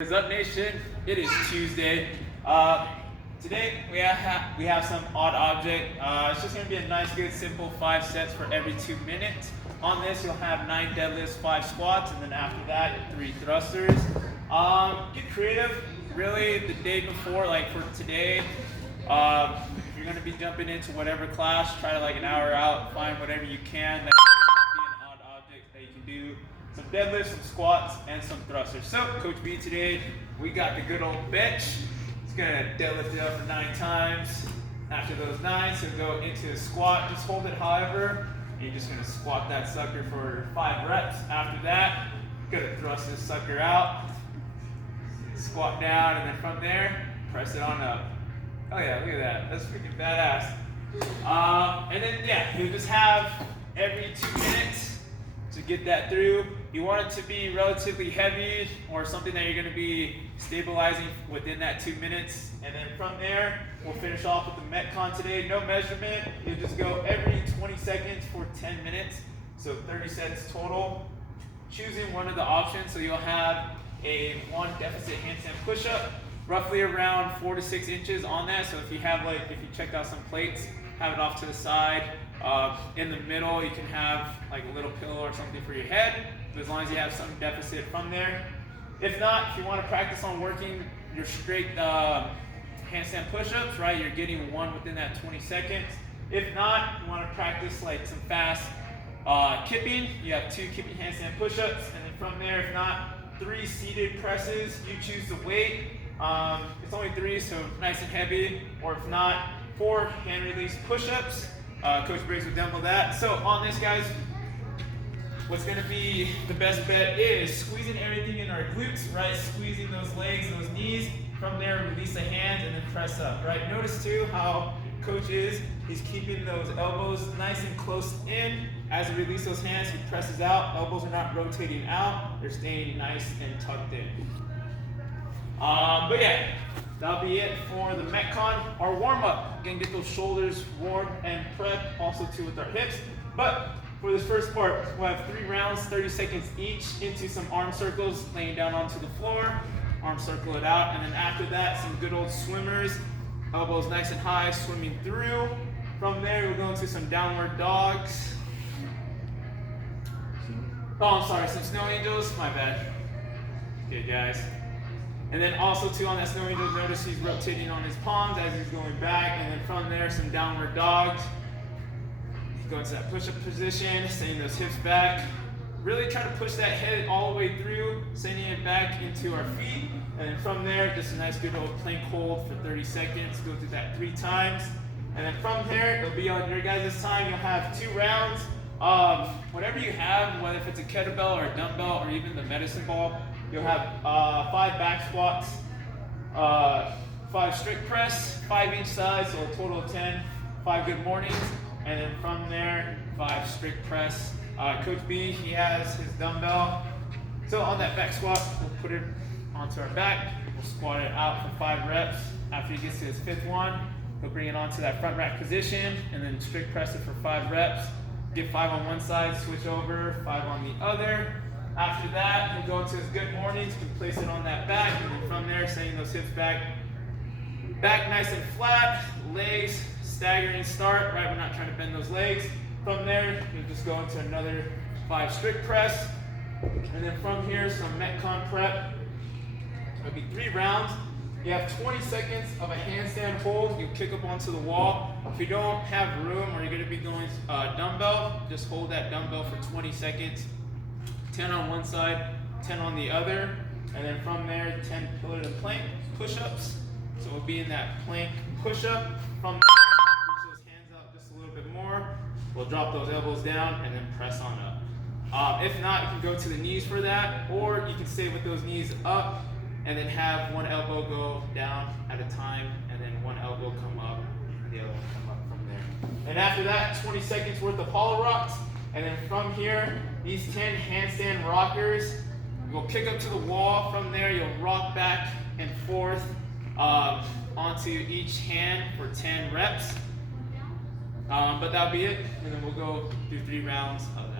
What is up, nation? It is Tuesday. Today we have some odd object. It's just going to be a nice, good, simple 5 sets for every 2 minutes. On this, you'll have 9 deadlifts, 5 squats, and then after that, 3 thrusters. Get creative. Really, the day before, like for today, if you're going to be jumping into whatever class, try to like an hour out, find whatever you can that can be an odd object that you can do. Some deadlifts, some squats, and some thrusters. So, Coach B today, we got the good old bench. He's gonna deadlift it up for 9 times. After those 9, he'll go into a squat. Just hold it however. And you're just gonna squat that sucker for 5 reps. After that, gonna thrust this sucker out. Squat down, and then from there, press it on up. Oh yeah, look at that. That's freaking badass. And then yeah, you'll just have every 2 minutes to get that through. You want it to be relatively heavy or something that you're going to be stabilizing within that 2 minutes. And then from there, we'll finish off with the Metcon today. No measurement. You'll just go every 20 seconds for 10 minutes. So 30 sets total. Choosing one of the options. So you'll have a 1 deficit handstand push-up, roughly around 4 to 6 inches on that. So if you have if you check out some plates, have it off to the side. In the middle, you can have like a little pillow or something for your head, but as long as you have some deficit from there. If not, if you want to practice on working your straight handstand push-ups, right, you're getting 1 within that 20 seconds. If not, you want to practice like some fast kipping, you have 2 kipping handstand push-ups, and then from there, if not, 3 seated presses. You choose the weight. It's only 3, so nice and heavy, or if not, 4 hand release push-ups. Coach Briggs will demo that. So on this, guys, what's going to be the best bet is squeezing everything in our glutes, right? Squeezing those legs and those knees. From there, release the hands and then press up, right? Notice too how Coach is. He's keeping those elbows nice and close in. As he releases those hands, he presses out. Elbows are not rotating out. They're staying nice and tucked in. But yeah, that'll be it for the Metcon. Our warm-up, again, get those shoulders warm and prep, also too with our hips. But for this first part, we'll have 3 rounds, 30 seconds each, into some arm circles, laying down onto the floor, arm circle it out, and then after that, some good old swimmers, elbows nice and high, swimming through. From there, we'll go into some downward dogs. Oh, I'm sorry, some snow angels, my bad. Good, guys. And then also too on that snow angel, notice he's rotating on his palms as he's going back. And then from there, some downward dogs. Go into that push-up position, sending those hips back. Really try to push that head all the way through, sending it back into our feet. And then from there, just a nice good old plank hold for 30 seconds. Go through that 3 times. And then from there, it'll be on your guys' time. You'll have 2 rounds. Whatever you have, whether if it's a kettlebell or a dumbbell or even the medicine ball, you'll have 5 back squats, 5 strict press, 5 each side, so a total of 10, 5 good mornings, and then from there, 5 strict press. Coach B, he has his dumbbell. So on that back squat, we'll put it onto our back, we'll squat it out for 5 reps. After he gets to his 5th one, he'll bring it onto that front rack position, and then strict press it for 5 reps. Get 5 on one side, switch over, 5 on the other. After that, he'll go into his good mornings, you can place it on that back, and then from there, sending those hips back nice and flat, legs, staggering start, right? We're not trying to bend those legs. From there, you'll just go into another 5 strict press, and then from here, some Metcon Prep. It'll be 3 rounds. You have 20 seconds of a handstand hold. You kick up onto the wall. If you don't have room or you're going to be going dumbbell, just hold that dumbbell for 20 seconds. 10 on one side, 10 on the other. And then from there, 10 pillar to plank push-ups. So we'll be in that plank push-up. From there, reach those hands out just a little bit more. We'll drop those elbows down and then press on up. If not, you can go to the knees for that, or you can stay with those knees up and then have one elbow go down at a time, and then one elbow come up, and the other one come up from there. And after that, 20 seconds worth of hollow rocks, and then from here, these 10 handstand rockers, you'll kick up to the wall. From there, you'll rock back and forth onto each hand for 10 reps. But that'll be it, and then we'll go through 3 rounds of that.